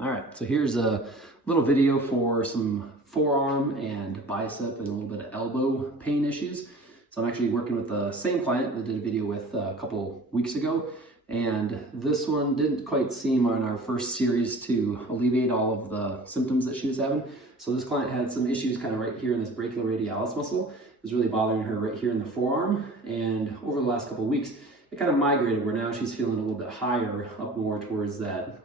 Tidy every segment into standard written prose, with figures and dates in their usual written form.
All right, so here's a little video for some forearm and bicep and a little bit of elbow pain issues. So I'm actually working with the same client that did a video with a couple weeks ago. And this one didn't quite seem on our first series to alleviate all of the symptoms that she was having. So this client had some issues kind of right here in this brachioradialis muscle. It was really bothering her right here in the forearm. And over the last couple of weeks, it kind of migrated where now she's feeling a little bit higher up more towards that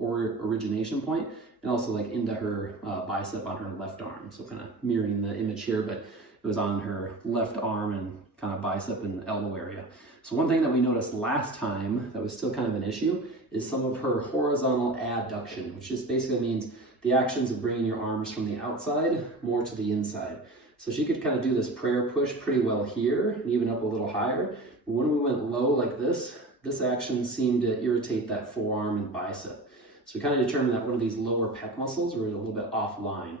origination point, and also like into her bicep on her left arm. So kind of mirroring the image here, but it was on her left arm and kind of bicep and elbow area. So one thing that we noticed last time that was still kind of an issue is some of her horizontal adduction, which just basically means the actions of bringing your arms from the outside more to the inside. So she could kind of do this prayer push pretty well here and even up a little higher. But when we went low like this action seemed to irritate that forearm and bicep. So we kind of determined that one of these lower pec muscles were a little bit offline.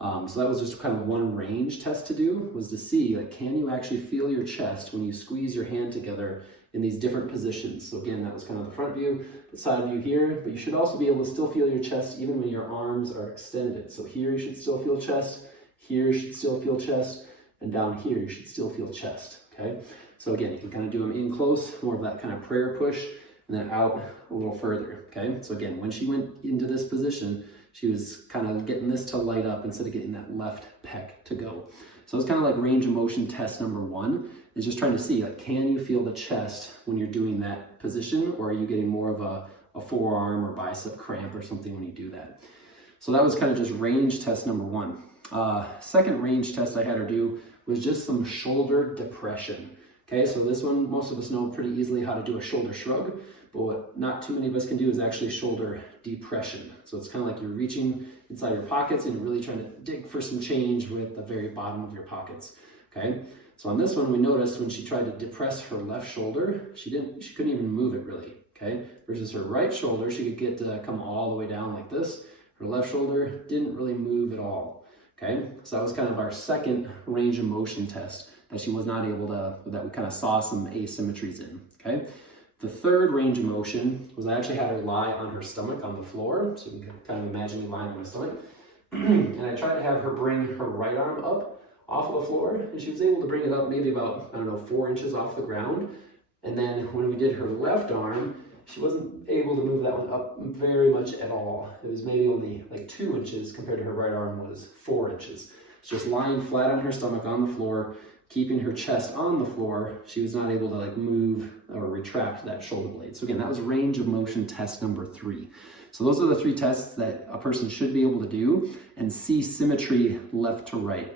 So that was just kind of one range test to do, was to see, like, can you actually feel your chest when you squeeze your hand together in these different positions? So again, that was kind of the front view, the side view here, but you should also be able to still feel your chest even when your arms are extended. So here you should still feel chest, here you should still feel chest, and down here you should still feel chest, okay? So again, you can kind of do them in close, more of that kind of prayer push, and then out a little further, okay? So again, when she went into this position, she was kind of getting this to light up instead of getting that left pec to go. So it's kind of like range of motion test number one, is just trying to see, like, can you feel the chest when you're doing that position, or are you getting more of a forearm or bicep cramp or something when you do that? So that was kind of just range test number one. Second range test I had her do was just some shoulder depression. Okay, so this one, most of us know pretty easily how to do a shoulder shrug, but what not too many of us can do is actually shoulder depression. So it's kind of like you're reaching inside your pockets and you're really trying to dig for some change with the very bottom of your pockets. Okay, so on this one, we noticed when she tried to depress her left shoulder, she couldn't even move it really. Okay, versus her right shoulder, she could get to come all the way down like this. Her left shoulder didn't really move at all. Okay, so that was kind of our second range of motion test that she was not able to, that we kind of saw some asymmetries in, okay? The third range of motion was I actually had her lie on her stomach on the floor, so you can kind of imagine me lying on my stomach, and I tried to have her bring her right arm up off of the floor, and she was able to bring it up maybe about, I don't know, 4 inches off the ground, and then when we did her left arm, she wasn't able to move that one up very much at all. It was maybe only like 2 inches compared to her right arm was 4 inches. It's just lying flat on her stomach on the floor, keeping her chest on the floor. She was not able to like move or retract that shoulder blade. So again, that was range of motion test number 3. So those are the 3 tests that a person should be able to do and see symmetry left to right.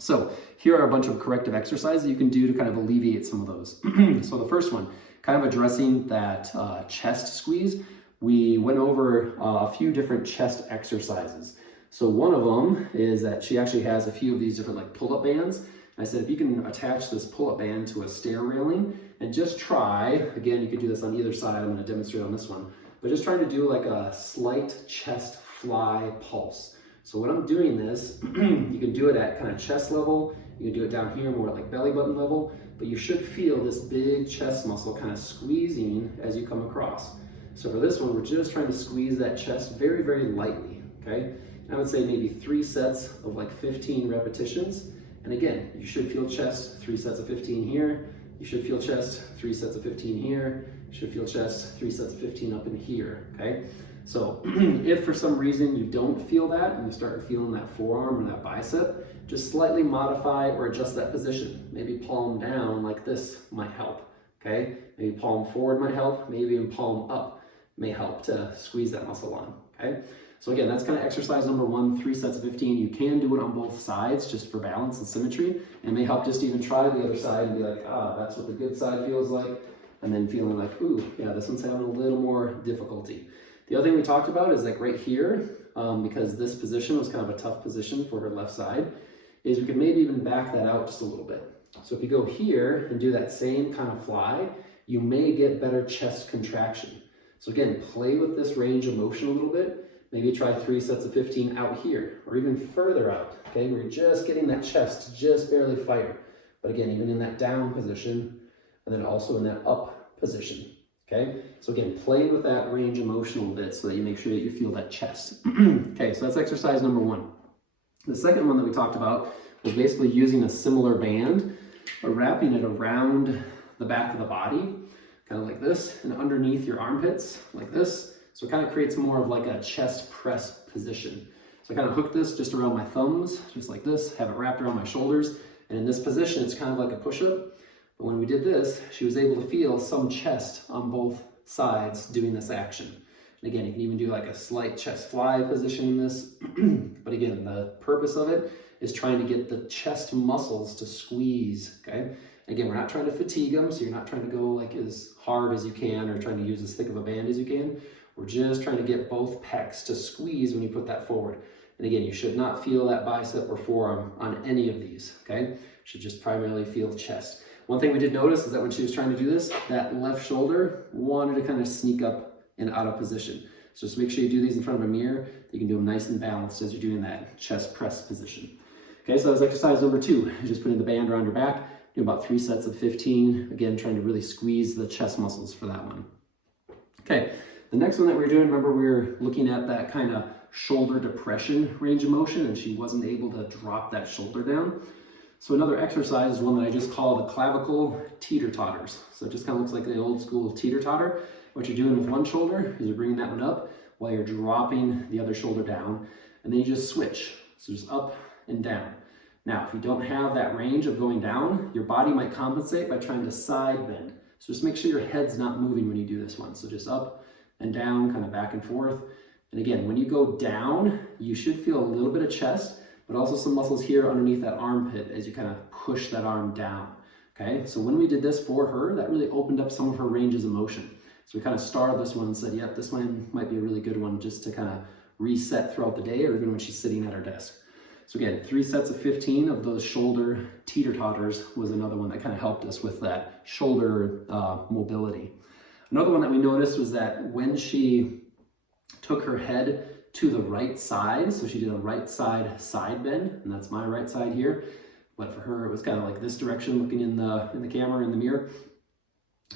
So here are a bunch of corrective exercises you can do to kind of alleviate some of those. So the first one, kind of addressing that chest squeeze, we went over a few different chest exercises. So one of them is that she actually has a few of these different like pull-up bands. I said, if you can attach this pull-up band to a stair railing and just try, again, you could do this on either side, I'm gonna demonstrate on this one, but just trying to do like a slight chest fly pulse. So when I'm doing this, you can do it at kind of chest level, you can do it down here more at like belly button level, but you should feel this big chest muscle kind of squeezing as you come across. So for this one, we're just trying to squeeze that chest very, very lightly, okay? And I would say maybe 3 sets of like 15 repetitions. And again, you should feel chest, 3 sets of 15 here. You should feel chest, 3 sets of 15 here. You should feel chest, 3 sets of 15 up in here, okay? So if for some reason you don't feel that and you start feeling that forearm or that bicep, just slightly modify or adjust that position. Maybe palm down like this might help, okay? Maybe palm forward might help, maybe even palm up may help to squeeze that muscle on, okay? So again, that's kind of exercise number 1, 3 sets of 15. You can do it on both sides just for balance and symmetry. And it may help just to even try the other side and be like, that's what the good side feels like. And then feeling like, ooh, yeah, this one's having a little more difficulty. The other thing we talked about is like right here, because this position was kind of a tough position for her left side, is we could maybe even back that out just a little bit. So if you go here and do that same kind of fly, you may get better chest contraction. So again, play with this range of motion a little bit. Maybe try 3 sets of 15 out here, or even further out, okay? We're just getting that chest to just barely fire. But again, even in that down position, and then also in that up position, Okay, so again, play with that range of motion a little bit so that you make sure that you feel that chest. Okay, so that's exercise number 1. The second one that we talked about was basically using a similar band, but wrapping it around the back of the body, kind of like this, and underneath your armpits, like this. So it kind of creates more of like a chest press position. So I kind of hook this just around my thumbs, just like this, have it wrapped around my shoulders, and in this position, it's kind of like a push-up. But when we did this, she was able to feel some chest on both sides doing this action. And again, you can even do like a slight chest fly position in this. But again, the purpose of it is trying to get the chest muscles to squeeze, okay? Again, we're not trying to fatigue them, so you're not trying to go like as hard as you can or trying to use as thick of a band as you can. We're just trying to get both pecs to squeeze when you put that forward. And again, you should not feel that bicep or forearm on any of these, okay? You should just primarily feel chest. One thing we did notice is that when she was trying to do this, that left shoulder wanted to kind of sneak up and out of position. So just make sure you do these in front of a mirror. You can do them nice and balanced as you're doing that chest press position. Okay, so that was exercise number 2. You're just putting the band around your back, do about 3 sets of 15. Again, trying to really squeeze the chest muscles for that one. Okay, the next one that we were doing, remember we were looking at that kind of shoulder depression range of motion, and she wasn't able to drop that shoulder down. So another exercise is one that I just call the clavicle teeter-totters. So it just kind of looks like the old school teeter-totter. What you're doing with one shoulder is you're bringing that one up while you're dropping the other shoulder down, and then you just switch. So just up and down. Now, if you don't have that range of going down, your body might compensate by trying to side bend. So just make sure your head's not moving when you do this one. So just up and down, kind of back and forth. And again, when you go down, you should feel a little bit of chest, but also some muscles here underneath that armpit as you kind of push that arm down, okay? So when we did this for her, that really opened up some of her ranges of motion. So we kind of started this one and said, yep, this one might be a really good one just to kind of reset throughout the day or even when she's sitting at her desk. So again, 3 sets of 15 of those shoulder teeter-totters was another one that kind of helped us with that shoulder mobility. Another one that we noticed was that when she took her head to the right side, so she did a right side bend, and that's my right side here, but for her it was kind of like this direction, looking in the camera, in the mirror.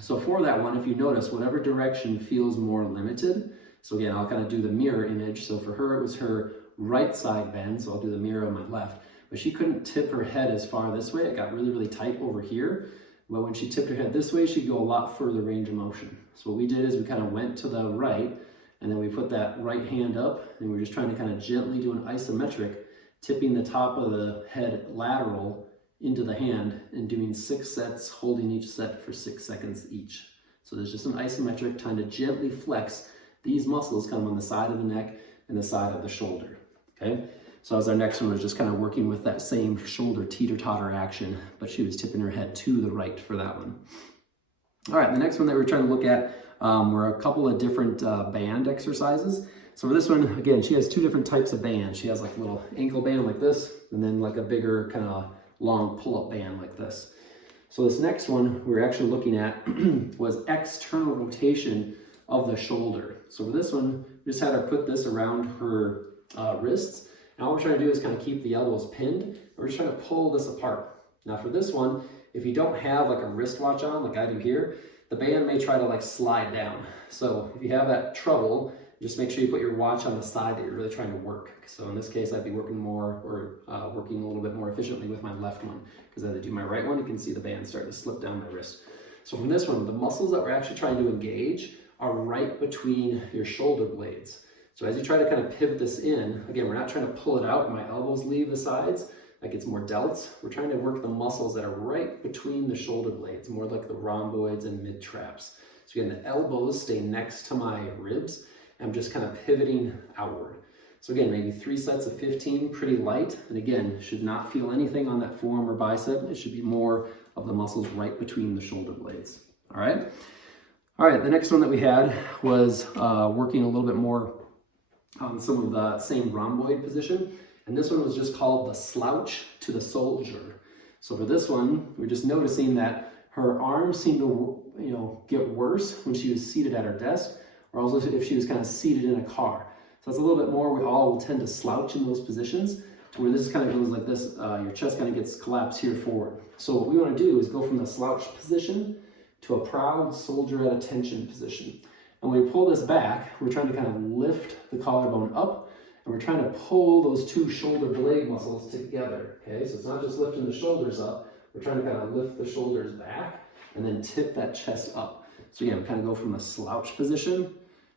So for that one, if you notice, whatever direction feels more limited, so again, I'll kind of do the mirror image. So for her, it was her right side bend, so I'll do the mirror on my left, but she couldn't tip her head as far this way. It got really, really tight over here, but when she tipped her head this way, she'd go a lot further range of motion. So what we did is we kind of went to the right, and then we put that right hand up, and we're just trying to kind of gently do an isometric, tipping the top of the head lateral into the hand and doing 6 sets, holding each set for 6 seconds each. So there's just an isometric, trying to gently flex these muscles kind of on the side of the neck and the side of the shoulder, okay? So as our next one was just kind of working with that same shoulder teeter-totter action, but she was tipping her head to the right for that one. All right, the next one that we're trying to look at were a couple of different band exercises. So for this one, again, she has 2 different types of bands. She has like a little ankle band like this, and then like a bigger kind of long pull-up band like this. So this next one we're actually looking at was external rotation of the shoulder. So for this one, we just had her put this around her wrists. And all we're trying to do is kind of keep the elbows pinned. We're just trying to pull this apart. Now for this one, if you don't have like a wristwatch on like I do here, the band may try to like slide down. So if you have that trouble, just make sure you put your watch on the side that you're really trying to work. So in this case, I'd be working more or working a little bit more efficiently with my left one, because as I do my right one, you can see the band starting to slip down my wrist. So from this one, the muscles that we're actually trying to engage are right between your shoulder blades. So as you try to kind of pivot this in, again, we're not trying to pull it out and my elbows leave the sides, like it's more delts. We're trying to work the muscles that are right between the shoulder blades, more like the rhomboids and mid-traps. So again, the elbows stay next to my ribs. I'm just kind of pivoting outward. So again, maybe 3 sets of 15, pretty light. And again, should not feel anything on that forearm or bicep. It should be more of the muscles right between the shoulder blades. All right. All right, the next one that we had was working a little bit more on some of the same rhomboid position. And this one was just called the slouch to the soldier. So for this one, we're just noticing that her arms seemed to get worse when she was seated at her desk, or also if she was kind of seated in a car. So that's a little bit more, we all will tend to slouch in those positions, to where this kind of goes like this, your chest kind of gets collapsed here forward. So what we want to do is go from the slouch position to a proud soldier at attention position. And when we pull this back, we're trying to kind of lift the collarbone up, and we're trying to pull those two shoulder blade muscles together, okay? So it's not just lifting the shoulders up, we're trying to kind of lift the shoulders back and then tip that chest up. So again, we kind of go from the slouch position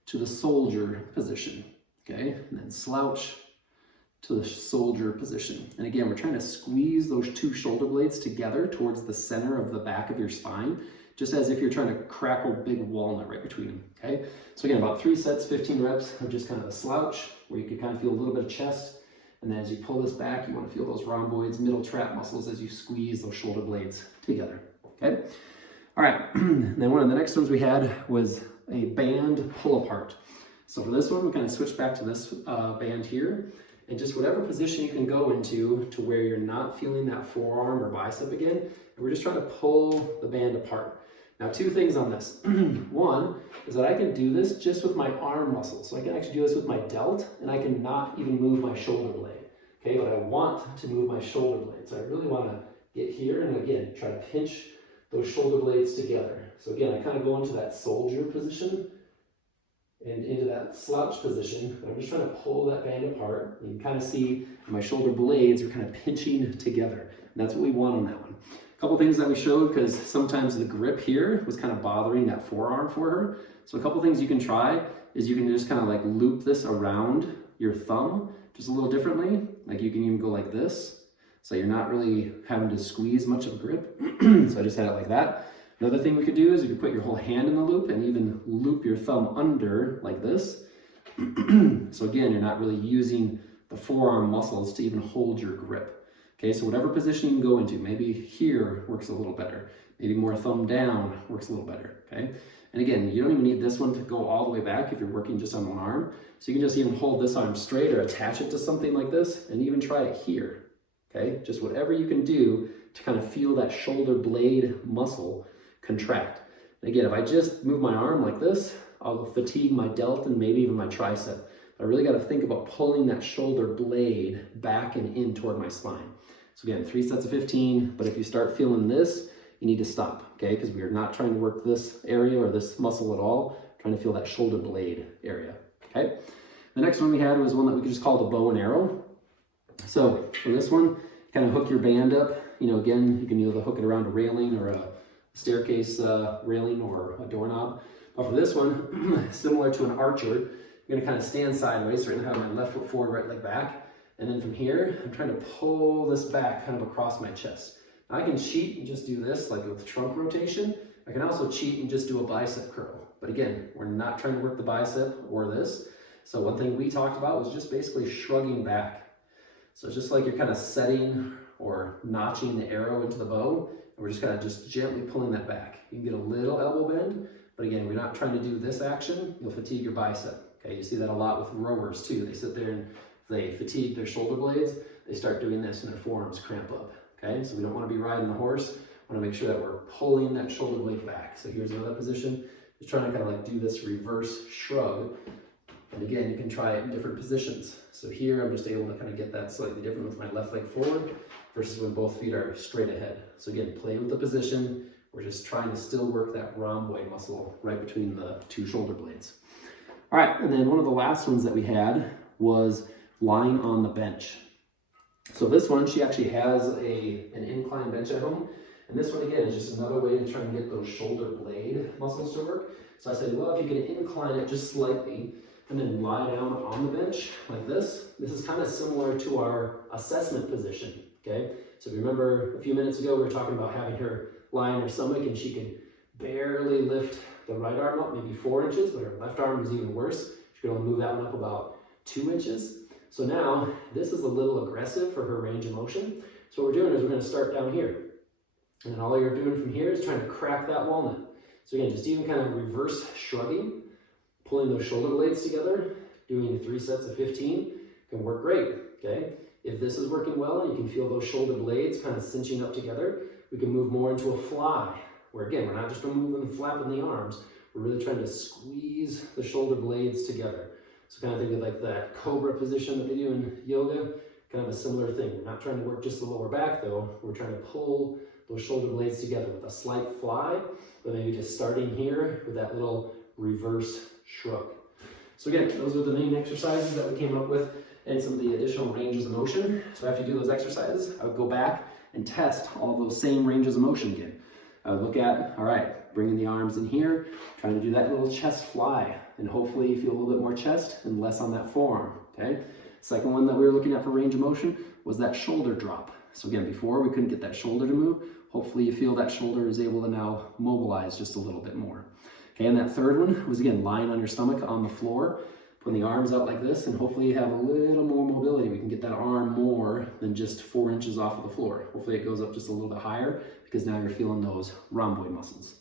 to the soldier position, okay? And then slouch to the soldier position. And again, we're trying to squeeze those two shoulder blades together towards the center of the back of your spine, just as if you're trying to crack a big walnut right between them, okay? So again, about 3 sets, 15 reps of just kind of a slouch, where you can kind of feel a little bit of chest. And then as you pull this back, you want to feel those rhomboids, middle trap muscles as you squeeze those shoulder blades together, okay? All right, then one of the next ones we had was a band pull apart. So for this one, we kind of switch back to this band here, and just whatever position you can go into to where you're not feeling that forearm or bicep again, and we're just trying to pull the band apart. Now, 2 things on this. One is that I can do this just with my arm muscles. So I can actually do this with my delt, and I can not even move my shoulder blade, okay? But I want to move my shoulder blade. So I really want to get here and again, try to pinch those shoulder blades together. So again, I kind of go into that soldier position and into that slouch position. I'm just trying to pull that band apart. You can kind of see my shoulder blades are kind of pinching together. And that's what we want on that one. A couple things that we showed, because sometimes the grip here was kind of bothering that forearm for her. So a couple things you can try is you can just kind of like loop this around your thumb just a little differently. Like you can even go like this. So you're not really having to squeeze much of a grip. So I just had it like that. Another thing we could do is you could put your whole hand in the loop and even loop your thumb under like this. So again, you're not really using the forearm muscles to even hold your grip. Okay, so whatever position you can go into, maybe here works a little better. Maybe more thumb down works a little better, okay? And again, you don't even need this one to go all the way back if you're working just on one arm. So you can just even hold this arm straight or attach it to something like this and even try it here, okay? Just whatever you can do to kind of feel that shoulder blade muscle contract. And again, if I just move my arm like this, I'll fatigue my delt and maybe even my tricep. But I really got to think about pulling that shoulder blade back and in toward my spine. So again, 3 sets of 15, but if you start feeling this, you need to stop, okay? Because we are not trying to work this area or this muscle at all, we're trying to feel that shoulder blade area, okay? The next one we had was one that we could just call the bow and arrow. So for this one, kind of hook your band up. You know, again, you can either hook it around a railing or a staircase railing or a doorknob. But for this one, similar to an archer, you're gonna kind of stand sideways. So I'm gonna have my left foot forward, right leg back. And then from here, I'm trying to pull this back kind of across my chest. Now I can cheat and just do this, like with trunk rotation. I can also cheat and just do a bicep curl. But again, we're not trying to work the bicep or this. So one thing we talked about was just basically shrugging back. So it's just like you're kind of setting or notching the arrow into the bow. And we're just kind of just gently pulling that back. You can get a little elbow bend, but again, we're not trying to do this action. You'll fatigue your bicep. Okay, you see that a lot with rowers too. They sit there and they fatigue their shoulder blades. They start doing this and their forearms cramp up. Okay, so we don't want to be riding the horse. We want to make sure that we're pulling that shoulder blade back. So here's another position. Just trying to kind of like do this reverse shrug. And again, you can try it in different positions. So here I'm just able to kind of get that slightly different with my left leg forward versus when both feet are straight ahead. So again, play with the position. We're just trying to still work that rhomboid muscle right between the two shoulder blades. All right, and then one of the last ones that we had was lying on the bench. So this one, she actually has an incline bench at home. And this one, again, is just another way to try and get those shoulder blade muscles to work. So I said, well, if you can incline it just slightly and then lie down on the bench like this, this is kind of similar to our assessment position, okay? So if you remember a few minutes ago, we were talking about having her lie on her stomach and she could barely lift the right arm up, maybe 4 inches, but her left arm was even worse. She could only move that one up about 2 inches. So now this is a little aggressive for her range of motion. So what we're doing is we're going to start down here. And then all you're doing from here is trying to crack that walnut. So again, just even kind of reverse shrugging, pulling those shoulder blades together, doing 3 sets of 15 can work great, okay? If this is working well and you can feel those shoulder blades kind of cinching up together, we can move more into a fly, where again, we're not just moving and flapping the arms, we're really trying to squeeze the shoulder blades together. So kind of think of like that cobra position that they do in yoga, kind of a similar thing. We're not trying to work just the lower back though, we're trying to pull those shoulder blades together with a slight fly But maybe just starting here with that little reverse shrug. So again, those are the main exercises that we came up with and some of the additional ranges of motion. So after you do those exercises, I would go back and test all those same ranges of motion again. I would look at, all right, bringing the arms in here, trying to do that little chest fly, and hopefully you feel a little bit more chest and less on that forearm, okay? Second one that we were looking at for range of motion was that shoulder drop. So again, before we couldn't get that shoulder to move. Hopefully you feel that shoulder is able to now mobilize just a little bit more. Okay, and that third one was again, lying on your stomach on the floor, putting the arms out like this, and hopefully you have a little more mobility. We can get that arm more than just 4 inches off of the floor. Hopefully it goes up just a little bit higher because now you're feeling those rhomboid muscles.